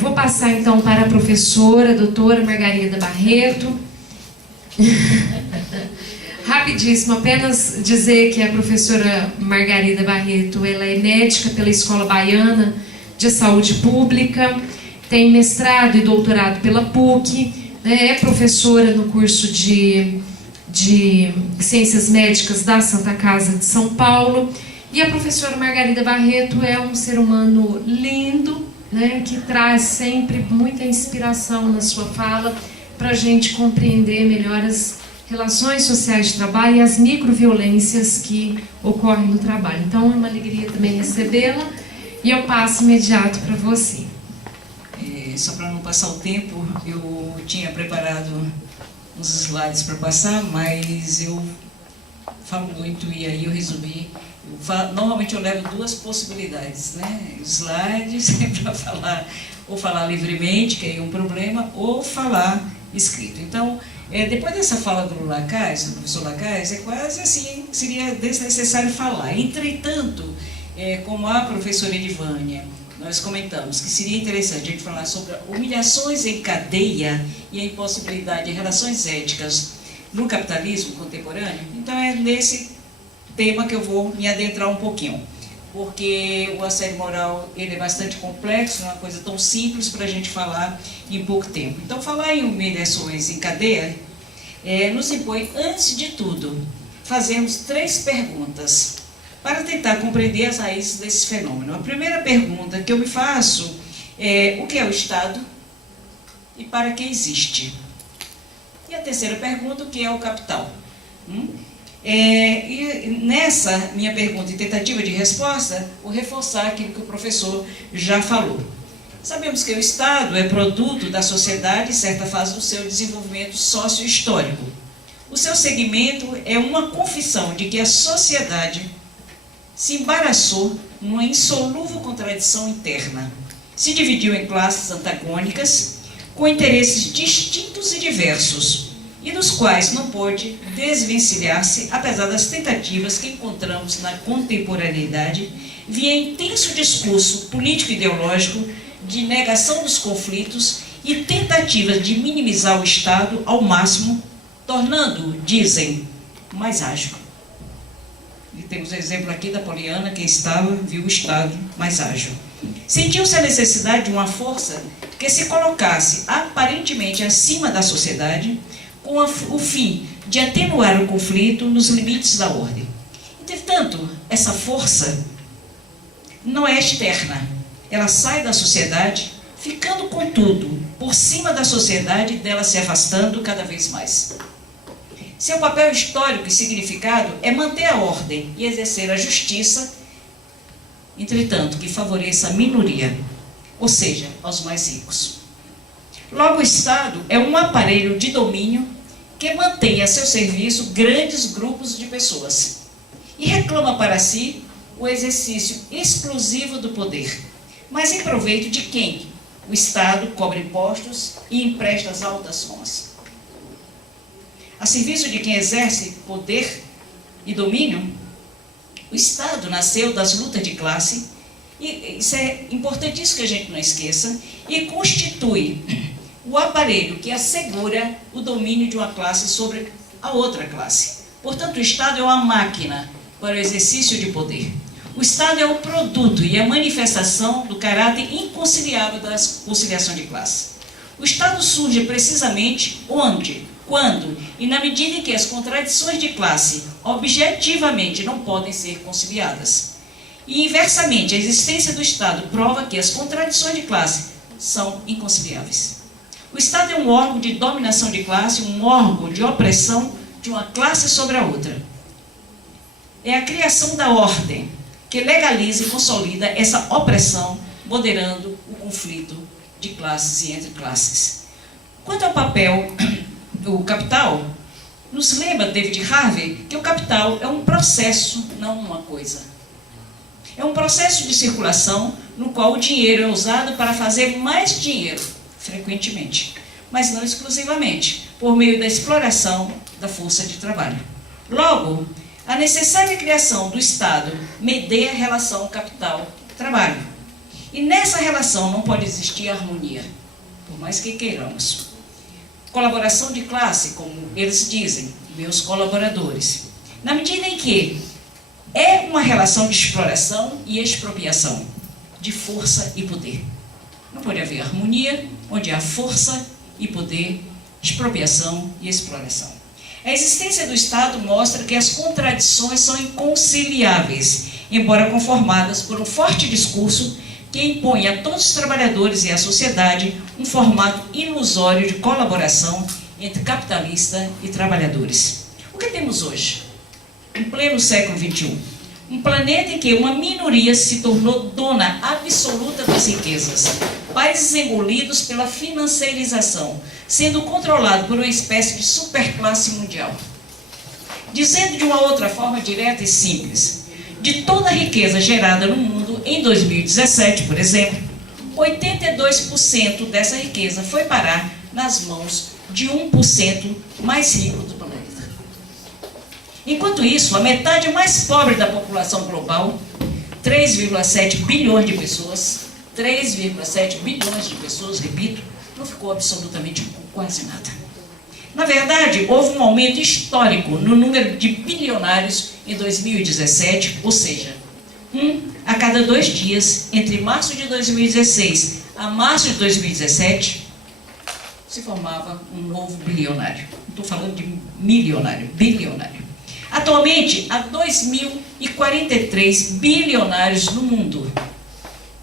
Vou passar então para a professora, a doutora Margarida Barreto. Rapidíssimo, apenas dizer que a professora Margarida Barreto, ela é médica pela Escola Baiana de Saúde Pública, tem mestrado e doutorado pela PUC, é professora no curso de Ciências Médicas da Santa Casa de São Paulo, e a professora Margarida Barreto é um ser humano lindo, que traz sempre muita inspiração na sua fala para a gente compreender melhor as relações sociais de trabalho e as microviolências que ocorrem no trabalho. Então é uma alegria também recebê-la e eu passo imediato para você. Só para não passar o tempo, eu tinha preparado uns slides para passar, mas eu falo muito e aí eu resolvi. Normalmente eu levo duas possibilidades, slides para falar, ou falar livremente, que é um problema, ou falar escrito. Então, depois dessa fala do Lacaz, do professor Lacaz, é quase assim, seria desnecessário falar. Entretanto, como a professora Edivânia, nós comentamos que seria interessante a gente falar sobre humilhações em cadeia e a impossibilidade de relações éticas no capitalismo contemporâneo. Então é nesse tema que eu vou me adentrar um pouquinho, porque o assédio moral ele é bastante complexo, não é uma coisa tão simples para a gente falar em pouco tempo. Então falar em humilhações em cadeia nos impõe, antes de tudo, fazermos 3 perguntas para tentar compreender as raízes desse fenômeno. A primeira pergunta que eu me faço é: o que é o Estado e para que existe? E a terceira pergunta: o que é o capital? E nessa minha pergunta e tentativa de resposta, vou reforçar aquilo que o professor já falou. Sabemos que o Estado é produto da sociedade em certa fase do seu desenvolvimento sócio-histórico. O seu segmento é uma confissão de que a sociedade se embaraçou numa insolúvel contradição interna. Se dividiu em classes antagônicas, com interesses distintos e diversos, e dos quais não pôde desvencilhar-se, apesar das tentativas que encontramos na contemporaneidade, via intenso discurso político-ideológico de negação dos conflitos e tentativas de minimizar o Estado ao máximo, tornando-o, dizem, mais ágil. E temos o exemplo aqui da Poliana, que viu o Estado mais ágil. Sentiu-se a necessidade de uma força que se colocasse aparentemente acima da sociedade, com o fim de atenuar o conflito nos limites da ordem. Entretanto, essa força não é externa. Ela sai da sociedade, ficando, contudo, por cima da sociedade, dela se afastando cada vez mais. Seu papel histórico e significado é manter a ordem e exercer a justiça, entretanto, que favoreça a minoria, ou seja, aos mais ricos. Logo, o Estado é um aparelho de domínio que mantém a seu serviço grandes grupos de pessoas e reclama para si o exercício exclusivo do poder, mas em proveito de quem o Estado cobra impostos e empresta as altas somas. A serviço de quem exerce poder e domínio, o Estado nasceu das lutas de classe, e isso é importantíssimo que a gente não esqueça, e constitui o aparelho que assegura o domínio de uma classe sobre a outra classe. Portanto, o Estado é uma máquina para o exercício de poder. O Estado é o produto e a manifestação do caráter inconciliável da conciliação de classe. O Estado surge precisamente onde, quando e na medida em que as contradições de classe objetivamente não podem ser conciliadas. E, inversamente, a existência do Estado prova que as contradições de classe são inconciliáveis. O Estado é um órgão de dominação de classe, um órgão de opressão de uma classe sobre a outra. É a criação da ordem que legaliza e consolida essa opressão, moderando o conflito de classes e entre classes. Quanto ao papel do capital, nos lembra David Harvey que o capital é um processo, não uma coisa. É um processo de circulação no qual o dinheiro é usado para fazer mais dinheiro, frequentemente, mas não exclusivamente, por meio da exploração da força de trabalho. Logo, a necessária criação do Estado medeia a relação capital-trabalho. E nessa relação não pode existir harmonia, por mais que queiramos. Colaboração de classe, como eles dizem, meus colaboradores. Na medida em que é uma relação de exploração e expropriação, de força e poder. Não pode haver harmonia onde há força e poder, expropriação e exploração. A existência do Estado mostra que as contradições são inconciliáveis, embora conformadas por um forte discurso que impõe a todos os trabalhadores e à sociedade um formato ilusório de colaboração entre capitalista e trabalhadores. O que temos hoje? Em pleno século XXI, um planeta em que uma minoria se tornou dona absoluta das riquezas, países engolidos pela financiarização, sendo controlado por uma espécie de superclasse mundial. Dizendo de uma outra forma direta e simples, de toda a riqueza gerada no mundo em 2017, por exemplo, 82% dessa riqueza foi parar nas mãos de 1% mais rico do planeta. Enquanto isso, a metade mais pobre da população global, 3,7 bilhões de pessoas, 3,7 bilhões de pessoas, repito, não ficou absolutamente com quase nada. Na verdade, houve um aumento histórico no número de bilionários em 2017, ou seja, a cada 2 dias, entre março de 2016 a março de 2017, se formava um novo bilionário. Não estou falando de milionário, bilionário. Atualmente, há 2.043 bilionários no mundo.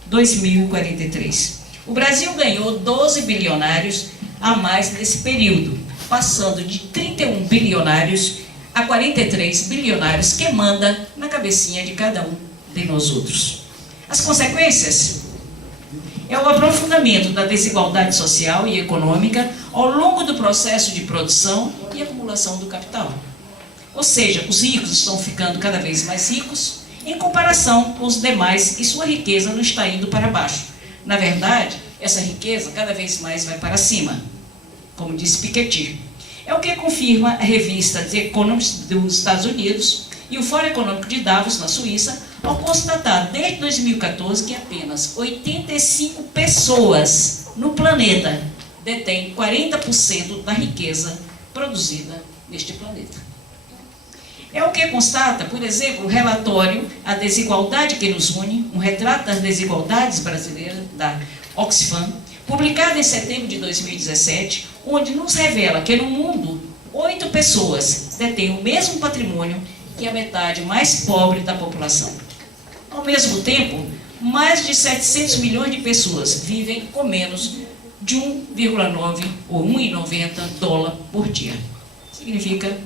2.043. O Brasil ganhou 12 bilionários a mais nesse período, passando de 31 bilionários a 43 bilionários que manda na cabecinha de cada um de nós outros. As consequências é o aprofundamento da desigualdade social e econômica ao longo do processo de produção e acumulação do capital. Ou seja, os ricos estão ficando cada vez mais ricos em comparação com os demais e sua riqueza não está indo para baixo. Na verdade, essa riqueza cada vez mais vai para cima, como disse Piketty. É o que confirma a revista The Economist dos Estados Unidos e o Fórum Econômico de Davos, na Suíça, ao constatar desde 2014 que apenas 85 pessoas no planeta detêm 40% da riqueza produzida neste planeta. É o que constata, por exemplo, o relatório A Desigualdade que nos une, um retrato das desigualdades brasileiras, da Oxfam, publicado em setembro de 2017, onde nos revela que no mundo, 8 pessoas detêm o mesmo patrimônio que a metade mais pobre da população. Ao mesmo tempo, mais de 700 milhões de pessoas vivem com menos de 1,9 ou 1,90 dólar por dia. Significa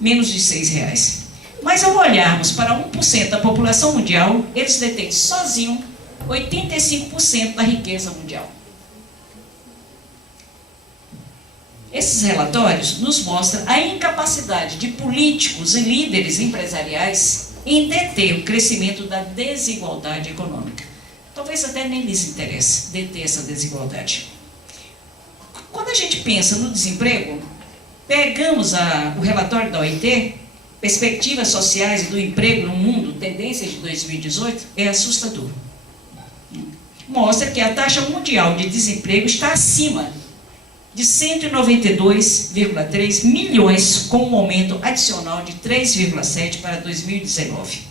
menos de R$6. Mas ao olharmos para 1% da população mundial, eles detêm sozinho 85% da riqueza mundial. Esses relatórios nos mostram a incapacidade de políticos e líderes empresariais em deter o crescimento da desigualdade econômica. Talvez até nem lhes interesse deter essa desigualdade. Quando a gente pensa no desemprego, pegamos o relatório da OIT, Perspectivas Sociais do Emprego no Mundo, Tendências de 2018, é assustador. Mostra que a taxa mundial de desemprego está acima de 192,3 milhões, com um aumento adicional de 3,7 para 2019.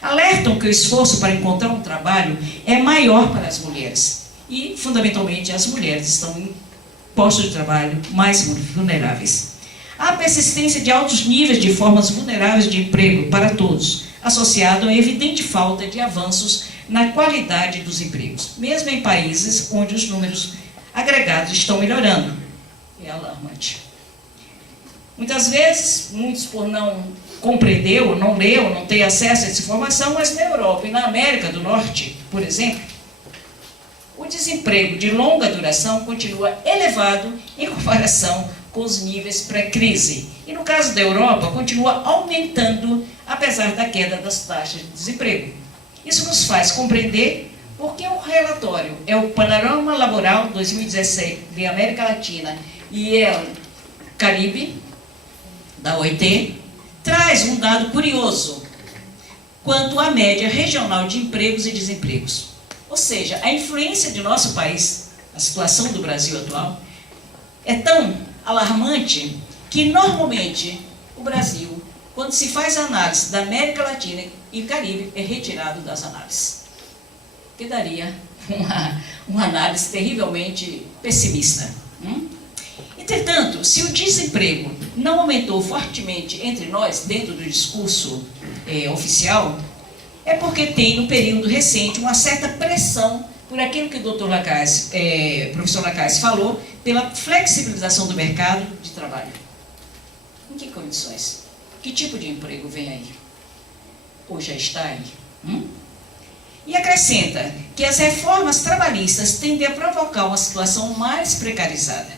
Alertam que o esforço para encontrar um trabalho é maior para as mulheres e, fundamentalmente, as mulheres estão em postos de trabalho mais vulneráveis. Há persistência de altos níveis de formas vulneráveis de emprego para todos, associado à evidente falta de avanços na qualidade dos empregos, mesmo em países onde os números agregados estão melhorando. É alarmante. Muitas vezes, muitos por não compreender, ou não ler, ou não ter acesso a essa informação, mas na Europa e na América do Norte, por exemplo, o desemprego de longa duração continua elevado em comparação com os níveis pré-crise. E no caso da Europa, continua aumentando, apesar da queda das taxas de desemprego. Isso nos faz compreender porque o relatório é o Panorama Laboral 2017 de América Latina e Caribe, da OIT, traz um dado curioso quanto à média regional de empregos e desempregos. Ou seja, a influência de nosso país, a situação do Brasil atual, é tão alarmante que, normalmente, o Brasil, quando se faz análise da América Latina e Caribe, é retirado das análises. Que daria uma análise terrivelmente pessimista. Entretanto, se o desemprego não aumentou fortemente entre nós, dentro do discurso oficial, é porque tem, no período recente, uma certa pressão por aquilo que o professor Lacaze falou, pela flexibilização do mercado de trabalho. Em que condições? Que tipo de emprego vem aí? Ou já está aí? E acrescenta que as reformas trabalhistas tendem a provocar uma situação mais precarizada.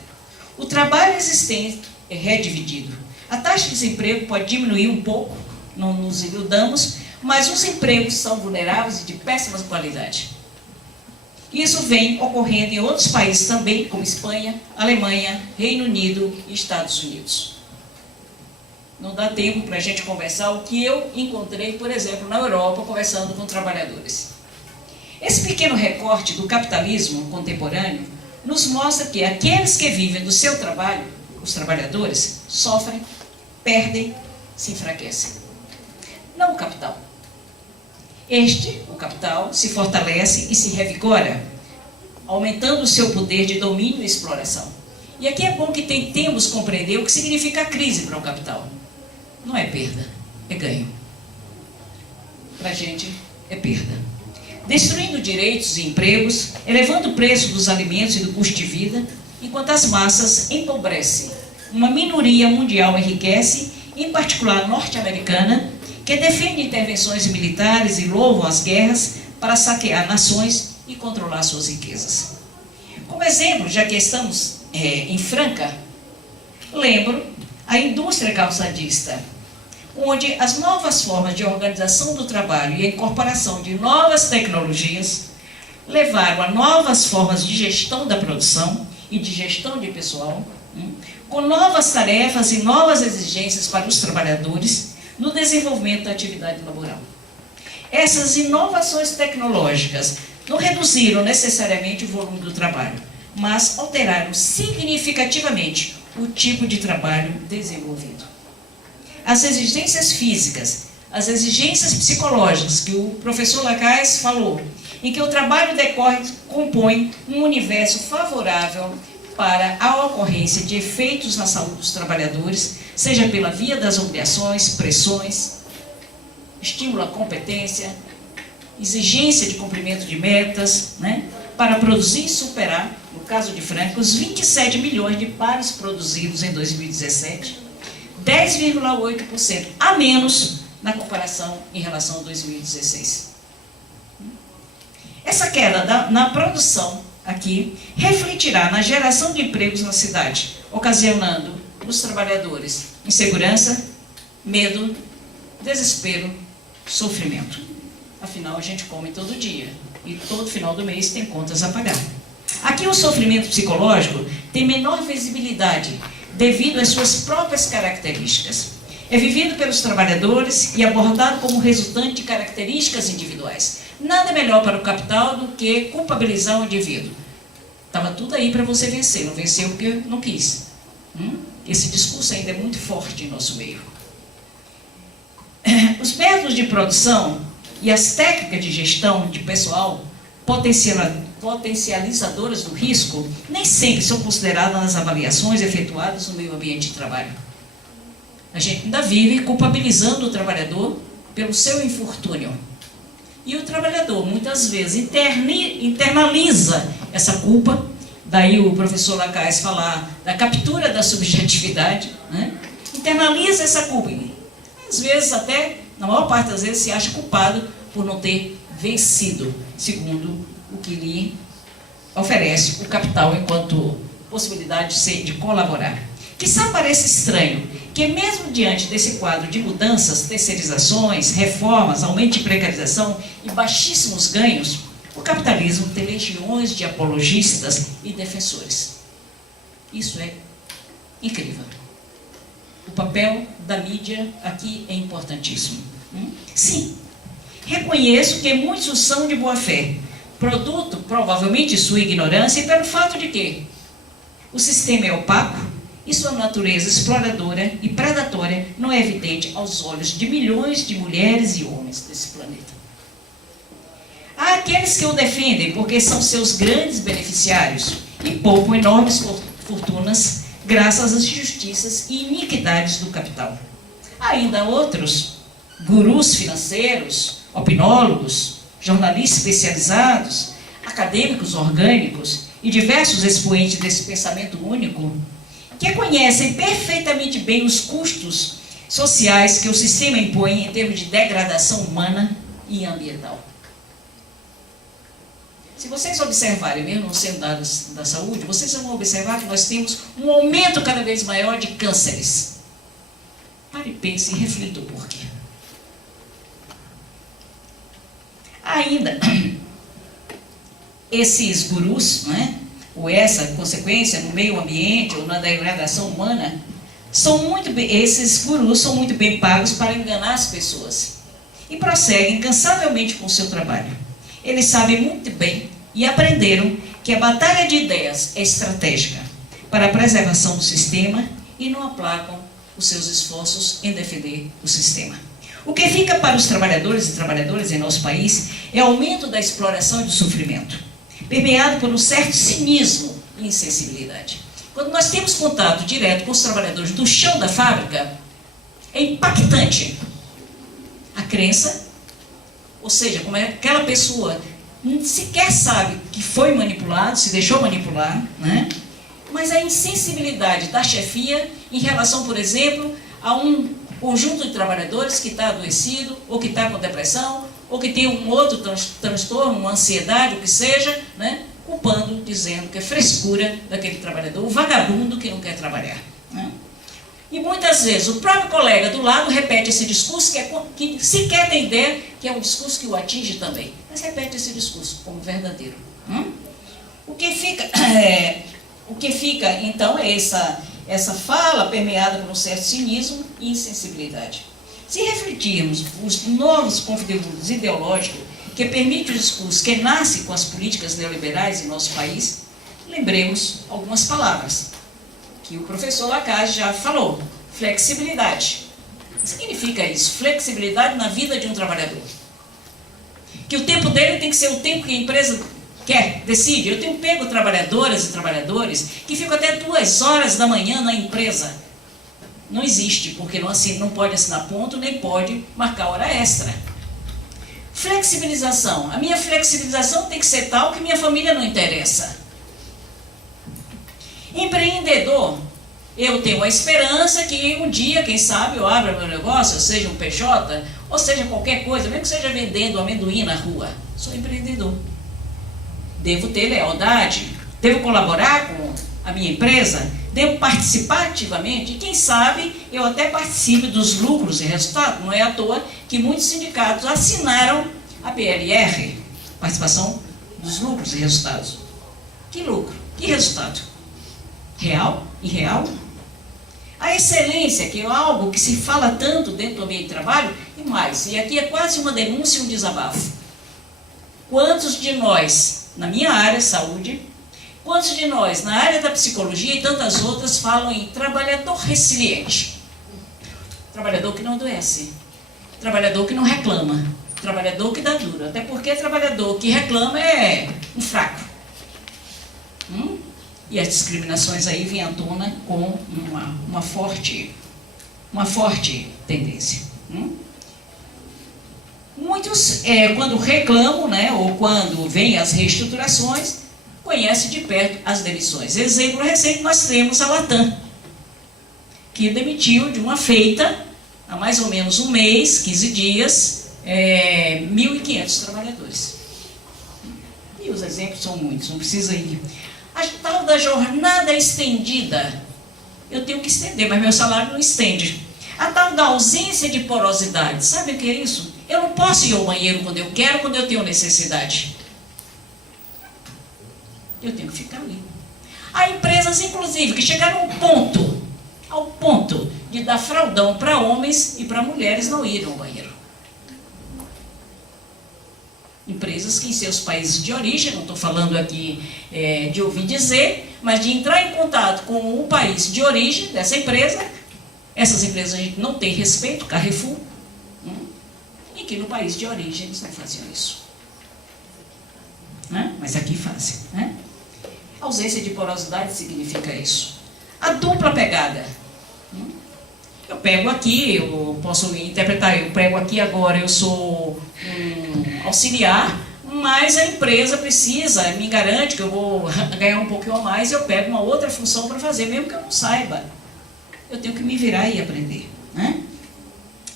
O trabalho existente é redividido. A taxa de desemprego pode diminuir um pouco, não nos iludamos, mas os empregos são vulneráveis e de péssima qualidade. Isso vem ocorrendo em outros países também, como Espanha, Alemanha, Reino Unido e Estados Unidos. Não dá tempo para a gente conversar o que eu encontrei, por exemplo, na Europa, conversando com trabalhadores. Esse pequeno recorte do capitalismo contemporâneo nos mostra que aqueles que vivem do seu trabalho, os trabalhadores, sofrem, perdem, se enfraquecem. Não o capital. O capital, se fortalece e se revigora, aumentando o seu poder de domínio e exploração. E aqui é bom que tentemos compreender o que significa a crise para o capital. Não é perda, é ganho. Para a gente, é perda. Destruindo direitos e empregos, elevando o preço dos alimentos e do custo de vida, enquanto as massas empobrecem. Uma minoria mundial enriquece, em particular norte-americana, que defende intervenções militares e louvam as guerras para saquear nações e controlar suas riquezas. Como exemplo, já que estamos em Franca, lembro a indústria calçadista, onde as novas formas de organização do trabalho e a incorporação de novas tecnologias levaram a novas formas de gestão da produção e de gestão de pessoal, com novas tarefas e novas exigências para os trabalhadores no desenvolvimento da atividade laboral. Essas inovações tecnológicas não reduziram necessariamente o volume do trabalho, mas alteraram significativamente o tipo de trabalho desenvolvido. As exigências físicas, as exigências psicológicas que o professor Lacaze falou, em que o trabalho compõe um universo favorável para a ocorrência de efeitos na saúde dos trabalhadores, seja pela via das obrigações, pressões, estímulo à competência, exigência de cumprimento de metas, para produzir e superar, no caso de Franca, os 27 milhões de pares produzidos em 2017, 10,8% a menos na comparação em relação a 2016. Essa queda na produção aqui refletirá na geração de empregos na cidade, ocasionando nos trabalhadores insegurança, medo, desespero, sofrimento. Afinal, a gente come todo dia e todo final do mês tem contas a pagar. Aqui o sofrimento psicológico tem menor visibilidade devido às suas próprias características. É vivido pelos trabalhadores e abordado como resultante de características individuais. Nada melhor para o capital do que culpabilizar o indivíduo. Estava tudo aí para você vencer, não venceu porque não quis. Esse discurso ainda é muito forte em nosso meio. Os métodos de produção e as técnicas de gestão de pessoal potencializadoras do risco nem sempre são consideradas nas avaliações efetuadas no meio ambiente de trabalho. A gente ainda vive culpabilizando o trabalhador pelo seu infortúnio. E o trabalhador, muitas vezes, internaliza essa culpa. Daí o professor Lacaze falar da captura da subjetividade, internaliza essa culpa. E, às vezes, até, na maior parte das vezes, se acha culpado por não ter vencido, segundo o que lhe oferece o capital enquanto possibilidade de colaborar. Quizá pareça estranho que, mesmo diante desse quadro de mudanças, terceirizações, reformas, aumento de precarização e baixíssimos ganhos, o capitalismo tem legiões de apologistas e defensores. Isso é incrível. O papel da mídia aqui é importantíssimo. Sim, reconheço que muitos são de boa fé, produto, provavelmente, de sua ignorância e pelo fato de que o sistema é opaco e sua natureza exploradora e predatória não é evidente aos olhos de milhões de mulheres e homens desse planeta. Há aqueles que o defendem porque são seus grandes beneficiários e poupam enormes fortunas graças às injustiças e iniquidades do capital. Há ainda outros, gurus financeiros, opinólogos, jornalistas especializados, acadêmicos orgânicos e diversos expoentes desse pensamento único, que conhecem perfeitamente bem os custos sociais que o sistema impõe em termos de degradação humana e ambiental. Se vocês observarem, mesmo no sendo da saúde, vocês vão observar que nós temos um aumento cada vez maior de cânceres. Pare, pense e reflita o porquê. Ainda, esses gurus, né, ou essa consequência no meio ambiente ou na degradação humana, esses gurus são muito bem pagos para enganar as pessoas e prosseguem incansavelmente com o seu trabalho. Eles sabem muito bem e aprenderam que a batalha de ideias é estratégica para a preservação do sistema e não aplacam os seus esforços em defender o sistema. O que fica para os trabalhadores e trabalhadoras em nosso país é o aumento da exploração e do sofrimento, permeado por um certo cinismo e insensibilidade. Quando nós temos contato direto com os trabalhadores do chão da fábrica, é impactante a crença, ou seja, como é que aquela pessoa sequer sabe que foi manipulado, se deixou manipular, né? Mas a insensibilidade da chefia em relação, por exemplo, a um conjunto de trabalhadores que está adoecido, ou que está com depressão, ou que tem um outro transtorno, uma ansiedade, o que seja, né? Culpando, dizendo que é frescura daquele trabalhador, o vagabundo que não quer trabalhar, né? E muitas vezes o próprio colega do lado repete esse discurso que sequer tem ideia que é um discurso que o atinge também, mas repete esse discurso como verdadeiro. O que fica então é essa fala permeada por um certo cinismo e insensibilidade. Se refletirmos os novos conteúdos ideológicos que permitem o discurso que nasce com as políticas neoliberais em nosso país, lembremos algumas palavras que o professor Lacaze já falou. Flexibilidade. O que significa isso? Flexibilidade na vida de um trabalhador. Que o tempo dele tem que ser o tempo que a empresa quer, decide. Eu tenho pego trabalhadoras e trabalhadores que ficam até 2 horas da manhã na empresa. Não existe, porque não pode assinar ponto, nem pode marcar hora extra. Flexibilização. A minha flexibilização tem que ser tal que minha família não interessa. Empreendedor. Eu tenho a esperança que um dia, quem sabe, eu abra meu negócio, seja um PJ, ou seja qualquer coisa, mesmo que seja vendendo amendoim na rua. Sou empreendedor. Devo ter lealdade, devo colaborar com a minha empresa, devo participar ativamente, e quem sabe eu até participe dos lucros e resultados. Não é à toa que muitos sindicatos assinaram a PLR, participação dos lucros e resultados. Que lucro? Que resultado? Real? Irreal? A excelência, que é algo que se fala tanto dentro do ambiente de trabalho, e mais, e aqui é quase uma denúncia e um desabafo. Quantos de nós, na minha área, saúde, quantos de nós, na área da psicologia e tantas outras, falam em trabalhador resiliente? Trabalhador que não adoece, trabalhador que não reclama, trabalhador que dá duro, até porque trabalhador que reclama é um fraco. E as discriminações aí vêm à tona com uma forte tendência. Muitos, quando reclamam, né, ou quando vêm as reestruturações, conhecem de perto as demissões. Exemplo recente, nós temos a Latam, que demitiu de uma feita, há mais ou menos um mês, 15 dias, 1.500 trabalhadores. E os exemplos são muitos, não precisa ir. A tal da jornada estendida, eu tenho que estender, mas meu salário não estende. A tal da ausência de porosidade, sabe o que é isso? Eu não posso ir ao banheiro quando eu quero, quando eu tenho necessidade. Eu tenho que ficar ali. Há empresas, inclusive, que chegaram ao ponto de dar fraldão para homens e para mulheres não irem ao banheiro. Empresas que em seus países de origem, não estou falando aqui de ouvir dizer, mas de entrar em contato com o país de origem dessa empresa. Essas empresas a gente não tem respeito, Carrefour, e que no país de origem eles não faziam isso. Mas aqui fazem. Ausência de porosidade significa isso. A dupla pegada. Eu pego aqui, eu posso interpretar, eu pego aqui agora, eu sou um auxiliar, mas a empresa precisa, me garante que eu vou ganhar um pouquinho a mais, eu pego uma outra função para fazer, mesmo que eu não saiba. Eu tenho que me virar e aprender.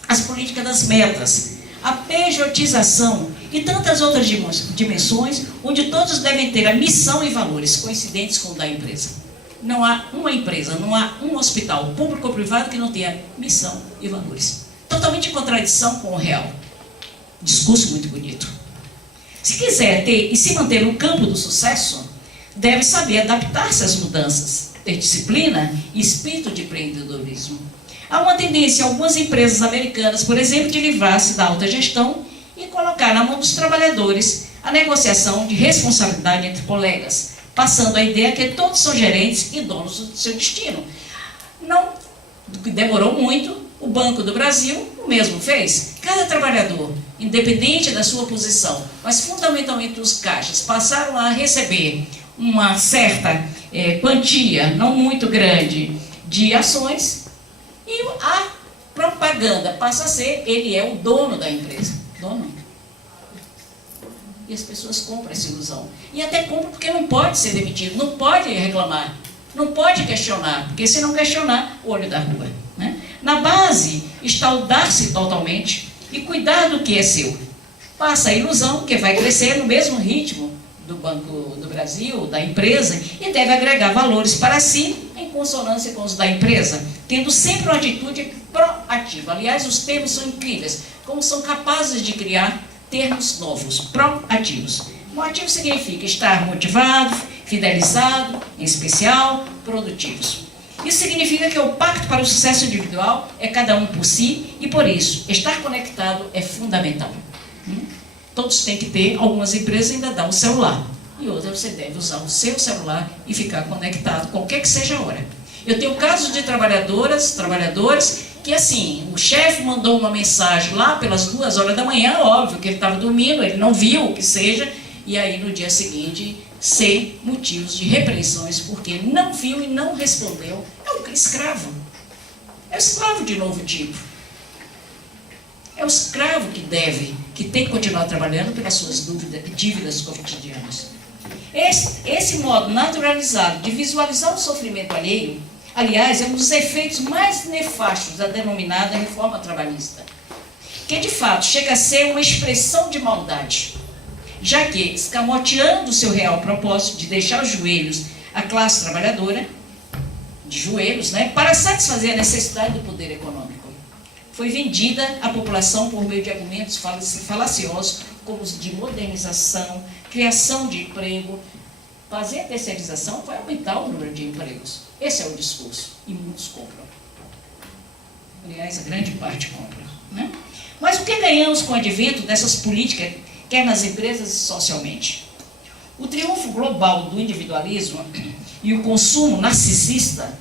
As políticas das metas, a pejotização e tantas outras dimensões, onde todos devem ter a missão e valores coincidentes com o da empresa. Não há uma empresa, não há um hospital, público ou privado, que não tenha missão e valores. Totalmente em contradição com o real. Discurso muito bonito. Se quiser ter e se manter no campo do sucesso, deve saber adaptar-se às mudanças, ter disciplina e espírito de empreendedorismo. Há uma tendência em algumas empresas americanas, por exemplo, de livrar-se da alta gestão e colocar na mão dos trabalhadores a negociação de responsabilidade entre colegas, passando a ideia que todos são gerentes e donos do seu destino. Não demorou muito, o Banco do Brasil o mesmo fez. Cada trabalhador, independente da sua posição, mas fundamentalmente os caixas, passaram a receber uma certa quantia, não muito grande, de ações, e a propaganda passa a ser, ele é o dono da empresa. Dono. E as pessoas compram essa ilusão. E até compram porque não pode ser demitido, não pode reclamar, não pode questionar, porque se não questionar, olho da rua. Na base está o dar-se totalmente e cuidar do que é seu. Passa a ilusão que vai crescer no mesmo ritmo do Banco do Brasil, da empresa, e deve agregar valores para si em consonância com os da empresa, tendo sempre uma atitude proativa. Aliás, os termos são incríveis, como são capazes de criar termos novos, proativos. Proativo significa estar motivado, fidelizado, em especial, produtivos. Isso significa que o pacto para o sucesso individual é cada um por si e, por isso, estar conectado é fundamental. Todos têm que ter, algumas empresas ainda dão o celular, e outras você deve usar o seu celular e ficar conectado, qualquer que seja a hora. Eu tenho casos de trabalhadores, que assim, o chefe mandou uma mensagem lá pelas 2 horas da manhã, óbvio que ele estava dormindo, ele não viu o que seja, e aí no dia seguinte, sem motivos de repreensões, porque não viu e não respondeu. É um escravo. É um escravo de novo tipo. É o escravo que tem que continuar trabalhando pelas suas dívidas cotidianas. Esse modo naturalizado de visualizar o sofrimento alheio, aliás, é um dos efeitos mais nefastos da denominada reforma trabalhista, que de fato chega a ser uma expressão de maldade, já que, escamoteando o seu real propósito de deixar os joelhos a classe trabalhadora, de joelhos, para satisfazer a necessidade do poder econômico, foi vendida à população por meio de argumentos falaciosos, como os de modernização, criação de emprego. Fazer a terceirização vai aumentar o número de empregos. Esse é o discurso, e muitos compram. Aliás, a grande parte compra. Mas o que ganhamos com o advento dessas políticas, quer nas empresas e socialmente? O triunfo global do individualismo e o consumo narcisista,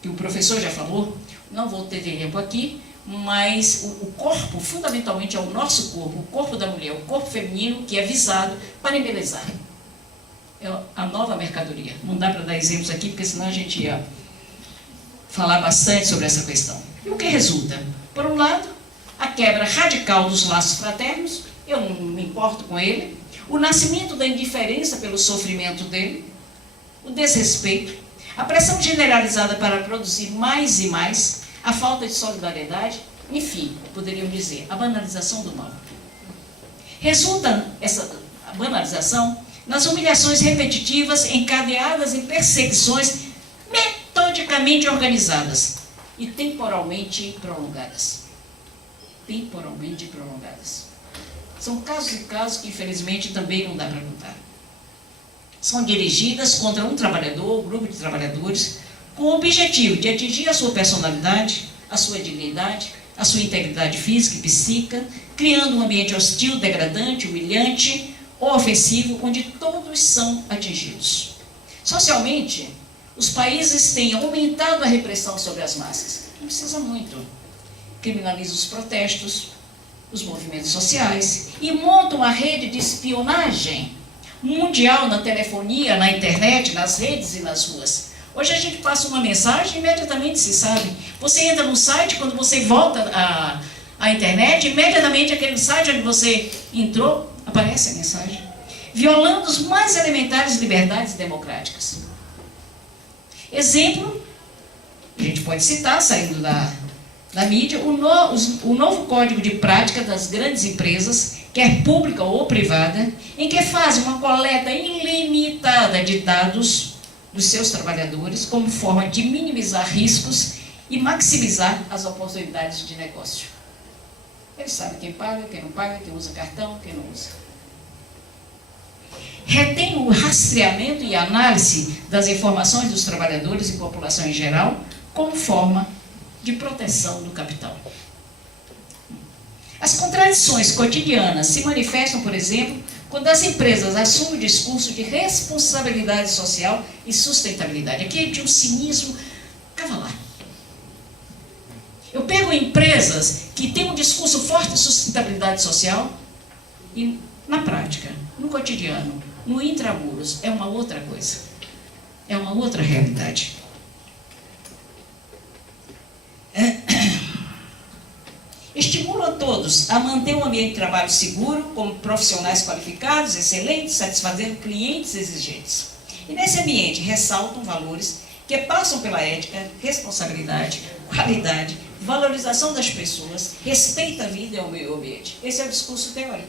que o professor já falou, não vou ter tempo aqui, mas o corpo, fundamentalmente, é o nosso corpo, o corpo da mulher, o corpo feminino, que é visado para embelezar. É a nova mercadoria. Não dá para dar exemplos aqui, porque senão a gente ia falar bastante sobre essa questão. E o que resulta? Por um lado, a quebra radical dos laços fraternos, eu não me importo com ele, o nascimento da indiferença pelo sofrimento dele, o desrespeito, a pressão generalizada para produzir mais e mais, a falta de solidariedade, enfim, poderíamos dizer, a banalização do mal. Resulta essa banalização nas humilhações repetitivas encadeadas em perseguições metodicamente organizadas e temporalmente prolongadas. Temporalmente prolongadas. São casos e casos que, infelizmente, também não dá para contar. São dirigidas contra um trabalhador, um grupo de trabalhadores, com o objetivo de atingir a sua personalidade, a sua dignidade, a sua integridade física e psíquica, criando um ambiente hostil, degradante, humilhante ou ofensivo, onde todos são atingidos. Socialmente, os países têm aumentado a repressão sobre as massas. Não precisa muito. Criminalizam os protestos, os movimentos sociais e montam uma rede de espionagem mundial na telefonia, na internet, nas redes e nas ruas. Hoje a gente passa uma mensagem e imediatamente se sabe. Você entra no site, quando você volta à internet, imediatamente aquele site onde você entrou, aparece a mensagem. Violando as mais elementares liberdades democráticas. Exemplo, a gente pode citar, saindo da mídia, o novo código de prática das grandes empresas, quer pública ou privada, em que fazem uma coleta ilimitada de dados dos seus trabalhadores, como forma de minimizar riscos e maximizar as oportunidades de negócio. Eles sabem quem paga, quem não paga, quem usa cartão, quem não usa. Retém o rastreamento e análise das informações dos trabalhadores e população em geral, como forma de proteção do capital. As contradições cotidianas se manifestam, por exemplo, quando as empresas assumem o discurso de responsabilidade social e sustentabilidade. Aqui é de um cinismo cavalar. Eu pego empresas que têm um discurso forte de sustentabilidade social e, na prática, no cotidiano, no intramuros, é uma outra coisa. É uma outra realidade. Estimula a todos a manter um ambiente de trabalho seguro, como profissionais qualificados, excelentes, satisfazendo clientes exigentes. E nesse ambiente ressaltam valores que passam pela ética, responsabilidade, qualidade, valorização das pessoas, respeito à vida e ao meio ambiente. Esse é o discurso teórico.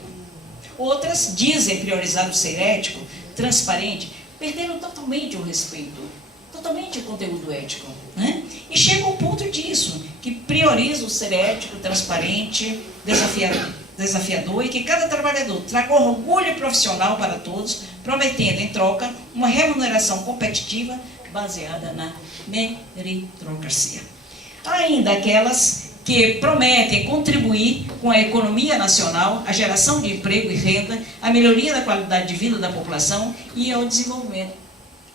Outras dizem priorizar o ser ético, transparente, perderam totalmente o respeito, totalmente o conteúdo ético, né? E chega ao ponto disso, que prioriza o ser ético, transparente, desafiador e que cada trabalhador traga orgulho profissional para todos, prometendo em troca uma remuneração competitiva baseada na meritocracia. Há ainda aquelas que prometem contribuir com a economia nacional, a geração de emprego e renda, a melhoria da qualidade de vida da população e ao desenvolvimento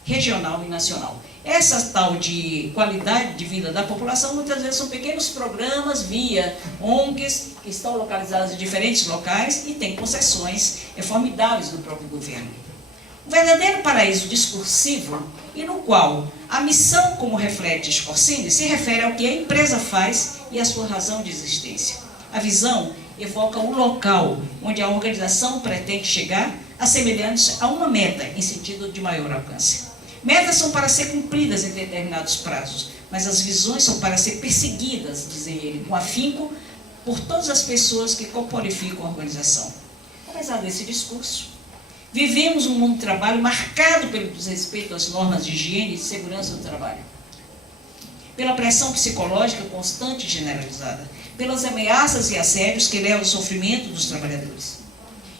regional e nacional. Essa tal de qualidade de vida da população, muitas vezes são pequenos programas via ONGs, que estão localizados em diferentes locais e têm concessões formidáveis do próprio governo. Um verdadeiro paraíso discursivo e no qual a missão, como reflete Scorsese, se refere ao que a empresa faz e a sua razão de existência. A visão evoca o local onde a organização pretende chegar, assemelhando-se a uma meta em sentido de maior alcance. Metas são para ser cumpridas em determinados prazos, mas as visões são para ser perseguidas, dizem ele, com afinco, por todas as pessoas que corporificam a organização. Apesar desse discurso, vivemos um mundo de trabalho marcado pelo desrespeito às normas de higiene e de segurança do trabalho, pela pressão psicológica constante e generalizada, pelas ameaças e assédios que levam ao sofrimento dos trabalhadores.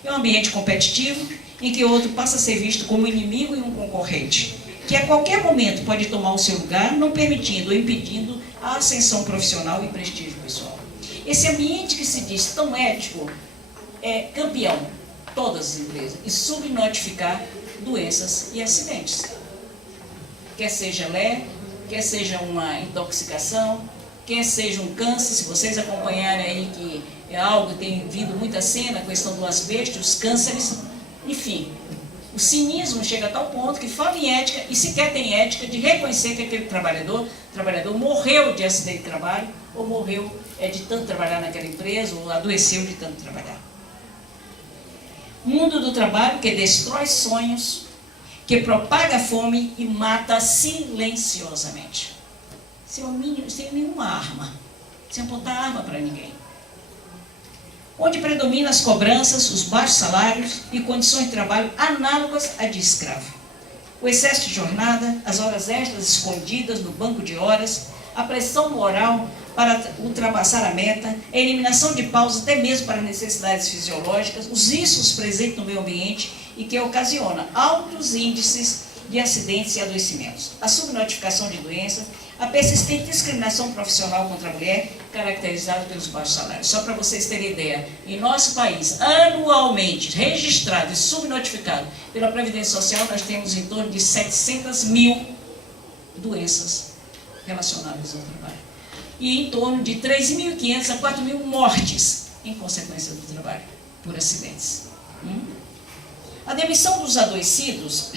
É um ambiente competitivo em que o outro passa a ser visto como inimigo e um concorrente, que a qualquer momento pode tomar o seu lugar, não permitindo ou impedindo a ascensão profissional e prestígio pessoal. Esse ambiente que se diz tão ético é campeão, todas as empresas, e subnotificar doenças e acidentes. Quer seja lé, quer seja uma intoxicação, quer seja um câncer, se vocês acompanharem aí que é algo que tem vindo muita cena, a questão do asbesto, os cânceres, enfim. O cinismo chega a tal ponto que fala em ética e sequer tem ética de reconhecer que aquele trabalhador morreu de acidente de trabalho ou morreu de tanto trabalhar naquela empresa ou adoeceu de tanto trabalhar. Mundo do trabalho que destrói sonhos, que propaga fome e mata silenciosamente. Sem nenhuma arma, sem apontar arma para ninguém. Onde predominam as cobranças, os baixos salários e condições de trabalho análogas a de escravo. O excesso de jornada, as horas extras escondidas no banco de horas, a pressão moral para ultrapassar a meta, a eliminação de pausas até mesmo para necessidades fisiológicas, os riscos presentes no meio ambiente e que ocasiona altos índices de acidentes e adoecimentos. A subnotificação de doenças, a persistente discriminação profissional contra a mulher, caracterizada pelos baixos salários. Só para vocês terem ideia, em nosso país, anualmente, registrado e subnotificado pela Previdência Social, nós temos em torno de 700 mil doenças relacionadas ao trabalho. E em torno de 3.500 a 4.000 mortes em consequência do trabalho, por acidentes. A demissão dos adoecidos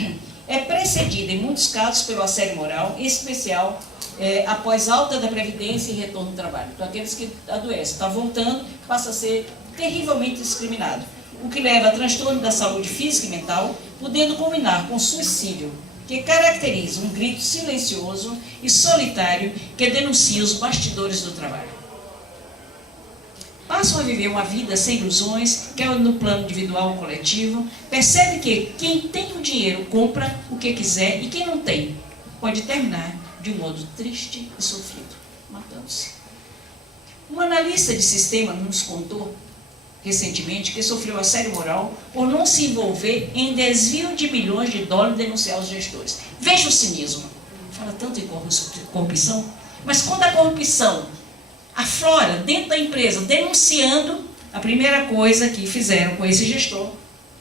é precedida, em muitos casos, pelo assédio moral, em especial após alta da Previdência e retorno do trabalho. Então, aqueles que adoecem, está voltando, passa a ser terrivelmente discriminado, o que leva a transtorno da saúde física e mental, podendo culminar com suicídio, que caracteriza um grito silencioso e solitário que denuncia os bastidores do trabalho. Passam a viver uma vida sem ilusões, quer no plano individual ou coletivo, percebe que quem tem o dinheiro compra o que quiser e quem não tem pode terminar de um modo triste e sofrido, matando-se. Um analista de sistema nos contou recentemente que sofreu assédio moral por não se envolver em desvio de milhões de dólares e denunciar os gestores. Veja o cinismo. Fala tanto em corrupção, mas quando a corrupção aflora dentro da empresa, denunciando, a primeira coisa que fizeram com esse gestor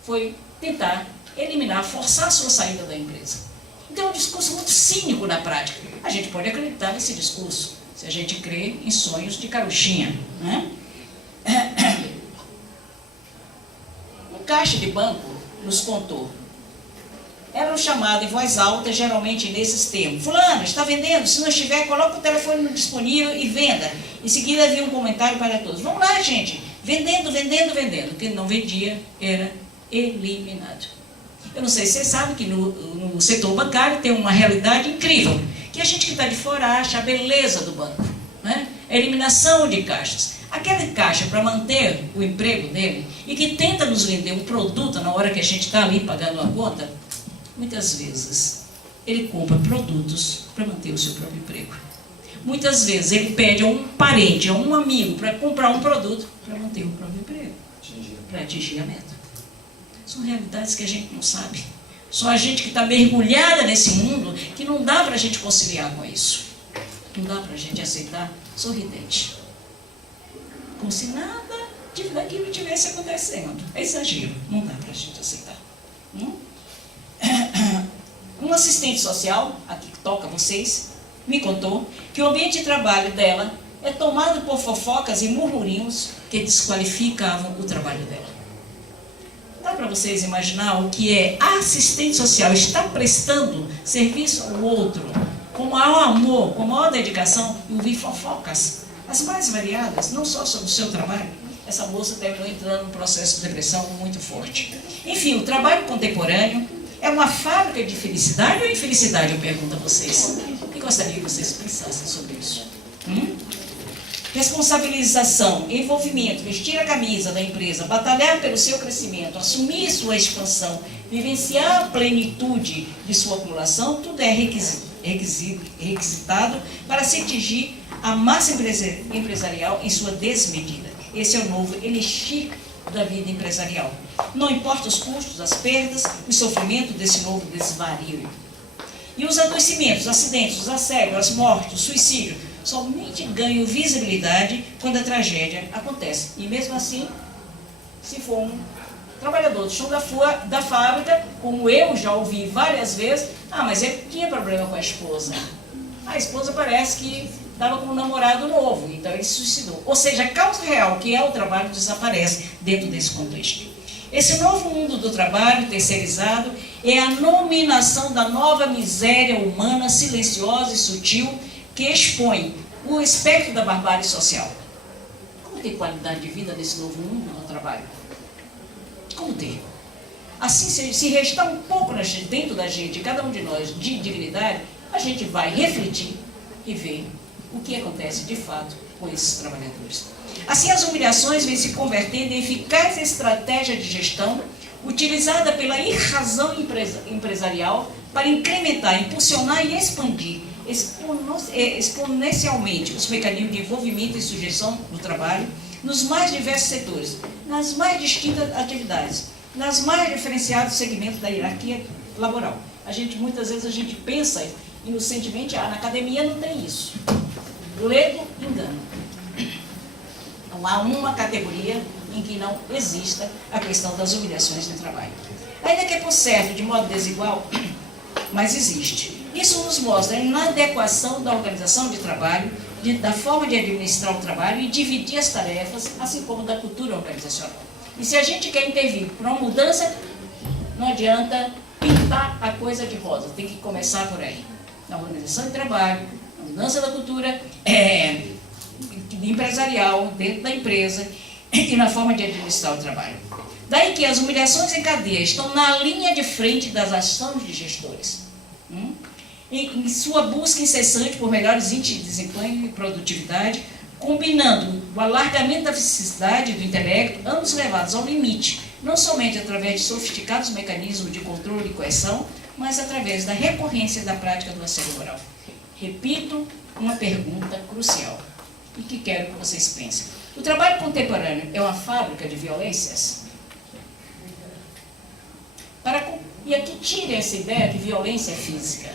foi tentar eliminar, forçar a sua saída da empresa. Então é um discurso muito cínico na prática. A gente pode acreditar nesse discurso, se a gente crê em sonhos de carochinha, né? Um caixa de banco nos contou. Era um chamado em voz alta, geralmente nesses termos. Fulano, está vendendo? Se não estiver, coloque o telefone no disponível e venda. Em seguida havia um comentário para todos. Vamos lá, gente. Vendendo, vendendo, vendendo. Quem não vendia era eliminado. Eu não sei se vocês sabem que no setor bancário tem uma realidade incrível, que a gente que está de fora acha a beleza do banco, né? A eliminação de caixas. Aquele caixa para manter o emprego dele e que tenta nos vender um produto na hora que a gente está ali pagando a conta, muitas vezes ele compra produtos para manter o seu próprio emprego. Muitas vezes ele pede a um parente, a um amigo para comprar um produto para manter o próprio emprego, para atingir a meta. São realidades que a gente não sabe. Só a gente que está mergulhada nesse mundo que não dá para a gente conciliar com isso. Não dá para a gente aceitar sorridente. Como se nada daquilo estivesse acontecendo. É exagero. Não dá para a gente aceitar. Um assistente social, aqui que toca vocês, me contou que o ambiente de trabalho dela é tomado por fofocas e murmurinhos que desqualificavam o trabalho dela. Dá para vocês imaginar o que é a assistente social estar prestando serviço ao outro com maior amor, com maior dedicação e ouvir fofocas, as mais variadas, não só sobre o seu trabalho. Essa moça terminou entrando num processo de depressão muito forte. Enfim, o trabalho contemporâneo é uma fábrica de felicidade ou infelicidade, eu pergunto a vocês. E gostaria que vocês pensassem sobre isso. Responsabilização, envolvimento, vestir a camisa da empresa, batalhar pelo seu crescimento, assumir sua expansão, vivenciar a plenitude de sua acumulação, tudo é requisitado para se atingir a massa empresarial em sua desmedida. Esse é o novo elixir da vida empresarial. Não importa os custos, as perdas, o sofrimento desse novo desvario. E os adoecimentos, os acidentes, os assédios, as mortes, o suicídio, somente ganham visibilidade quando a tragédia acontece. E mesmo assim, se for um trabalhador do chão da fábrica, como eu já ouvi várias vezes, mas ele tinha problema com a esposa. A esposa parece que estava com um namorado novo, então ele se suicidou. Ou seja, a causa real, que é o trabalho, desaparece dentro desse contexto. Esse novo mundo do trabalho terceirizado é a nominação da nova miséria humana silenciosa e sutil que expõe o espectro da barbárie social. Como ter qualidade de vida nesse novo mundo do trabalho? Como ter? Assim, se restar um pouco dentro da gente, cada um de nós, de dignidade, a gente vai refletir e ver o que acontece de fato com esses trabalhadores. Assim, as humilhações vêm se convertendo em eficaz estratégia de gestão utilizada pela irrazão empresarial para incrementar, impulsionar e expandir exponencialmente os mecanismos de envolvimento e sujeição do trabalho nos mais diversos setores, nas mais distintas atividades, nas mais diferenciados segmentos da hierarquia laboral. Muitas vezes a gente pensa inocentemente, na academia não tem isso. Ledo, engano. Não há uma categoria em que não exista a questão das humilhações no trabalho. Ainda que é por certo, de modo desigual, mas existe. Isso nos mostra a inadequação da organização de trabalho, da forma de administrar o trabalho e dividir as tarefas, assim como da cultura organizacional. E se a gente quer intervir para uma mudança, não adianta pintar a coisa de rosa, tem que começar por aí. Na organização de trabalho, na mudança da cultura empresarial, dentro da empresa e na forma de administrar o trabalho. Daí que as humilhações em cadeia estão na linha de frente das ações de gestores. Em sua busca incessante por melhores índices de desempenho e produtividade, combinando o alargamento da felicidade do intelecto, ambos levados ao limite, não somente através de sofisticados mecanismos de controle e coerção, mas através da recorrência da prática do assédio moral. Repito uma pergunta crucial e que quero que vocês pensem. O trabalho contemporâneo é uma fábrica de violências? E aqui tire essa ideia de violência física,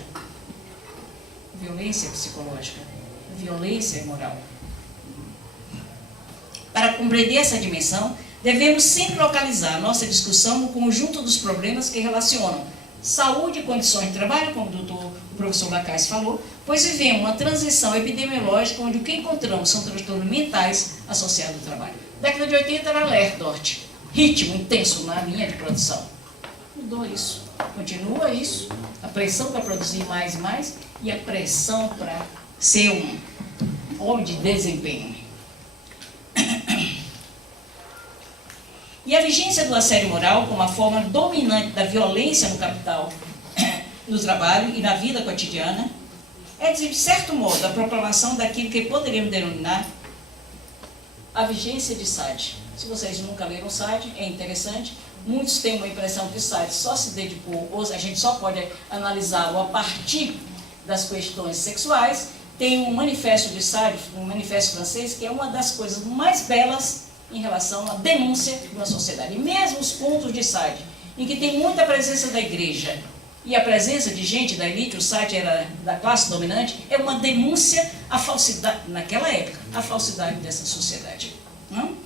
violência psicológica, violência moral. Para compreender essa dimensão, devemos sempre localizar a nossa discussão no conjunto dos problemas que relacionam saúde e condições de trabalho, como o professor Lacaz falou, pois vivemos uma transição epidemiológica onde o que encontramos são transtornos mentais associados ao trabalho. Década de 80 era Lerdort, ritmo intenso na linha de produção. Mudou isso, continua isso, a pressão para produzir mais e mais e a pressão para ser um homem de desempenho. E a vigência do assédio moral como a forma dominante da violência no capital, no trabalho e na vida cotidiana, é, de certo modo, a proclamação daquilo que poderíamos denominar a vigência de Sade. Se vocês nunca leram Sade, é interessante. Muitos têm uma impressão que Sade só se dedicou, ou a gente só pode analisá-lo a partir das questões sexuais. Tem um manifesto de Sade, um manifesto francês, que é uma das coisas mais belas em relação à denúncia de uma sociedade. E mesmo os pontos de Sade, em que tem muita presença da igreja e a presença de gente da elite, o Sade era da classe dominante, é uma denúncia à falsidade, naquela época, à falsidade dessa sociedade. Não?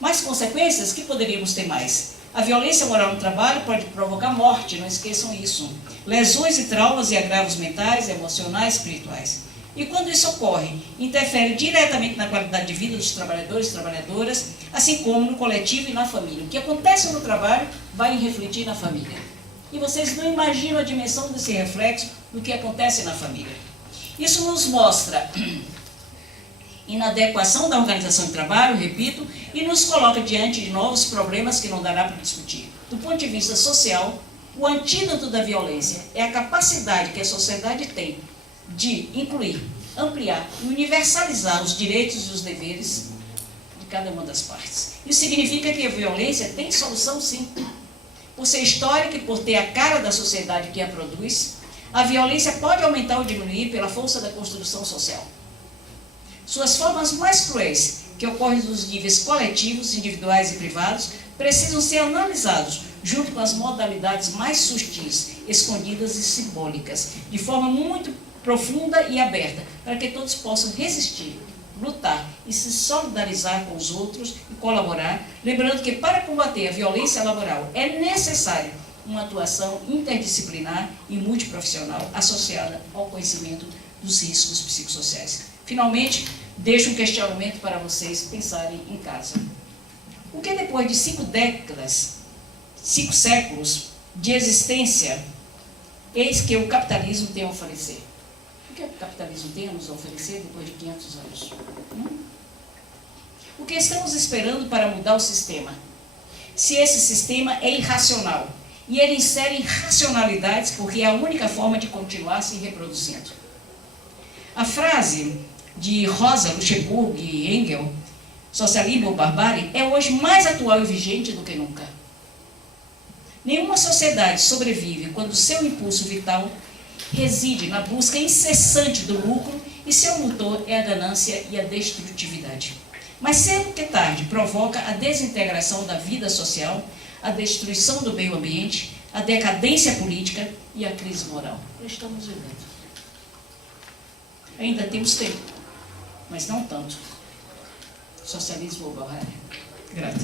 Mais consequências, que poderíamos ter mais? A violência moral no trabalho pode provocar morte, não esqueçam isso. Lesões e traumas e agravos mentais, emocionais, espirituais. E quando isso ocorre, interfere diretamente na qualidade de vida dos trabalhadores e trabalhadoras, assim como no coletivo e na família. O que acontece no trabalho vai refletir na família. E vocês não imaginam a dimensão desse reflexo do que acontece na família. Isso nos mostra inadequação da organização de trabalho, repito, e nos coloca diante de novos problemas que não dará para discutir. Do ponto de vista social, o antídoto da violência é a capacidade que a sociedade tem de incluir, ampliar e universalizar os direitos e os deveres de cada uma das partes. Isso significa que a violência tem solução, sim. Por ser histórica e por ter a cara da sociedade que a produz, a violência pode aumentar ou diminuir pela força da construção social. Suas formas mais cruéis, que ocorrem nos níveis coletivos, individuais e privados, precisam ser analisados junto com as modalidades mais sutis, escondidas e simbólicas, de forma muito profunda e aberta, para que todos possam resistir, lutar e se solidarizar com os outros e colaborar, lembrando que para combater a violência laboral é necessário uma atuação interdisciplinar e multiprofissional associada ao conhecimento dos riscos psicossociais. Finalmente, deixo um questionamento para vocês pensarem em casa. O que depois de 5 décadas, 5 séculos de existência, eis que o capitalismo tem a oferecer? O que o capitalismo tem a nos oferecer depois de 500 anos? O que estamos esperando para mudar o sistema? Se esse sistema é irracional, e ele insere irracionalidades porque é a única forma de continuar se reproduzindo. A frase de Rosa Luxemburgo e Engels, socialismo ou barbárie, é hoje mais atual e vigente do que nunca. Nenhuma sociedade sobrevive quando seu impulso vital reside na busca incessante do lucro e seu motor é a ganância e a destrutividade. Mas cedo que tarde provoca a desintegração da vida social, a destruição do meio ambiente, a decadência política e a crise moral. Estamos vivendo. Ainda temos tempo, mas não tanto. Socialismo global. Grata.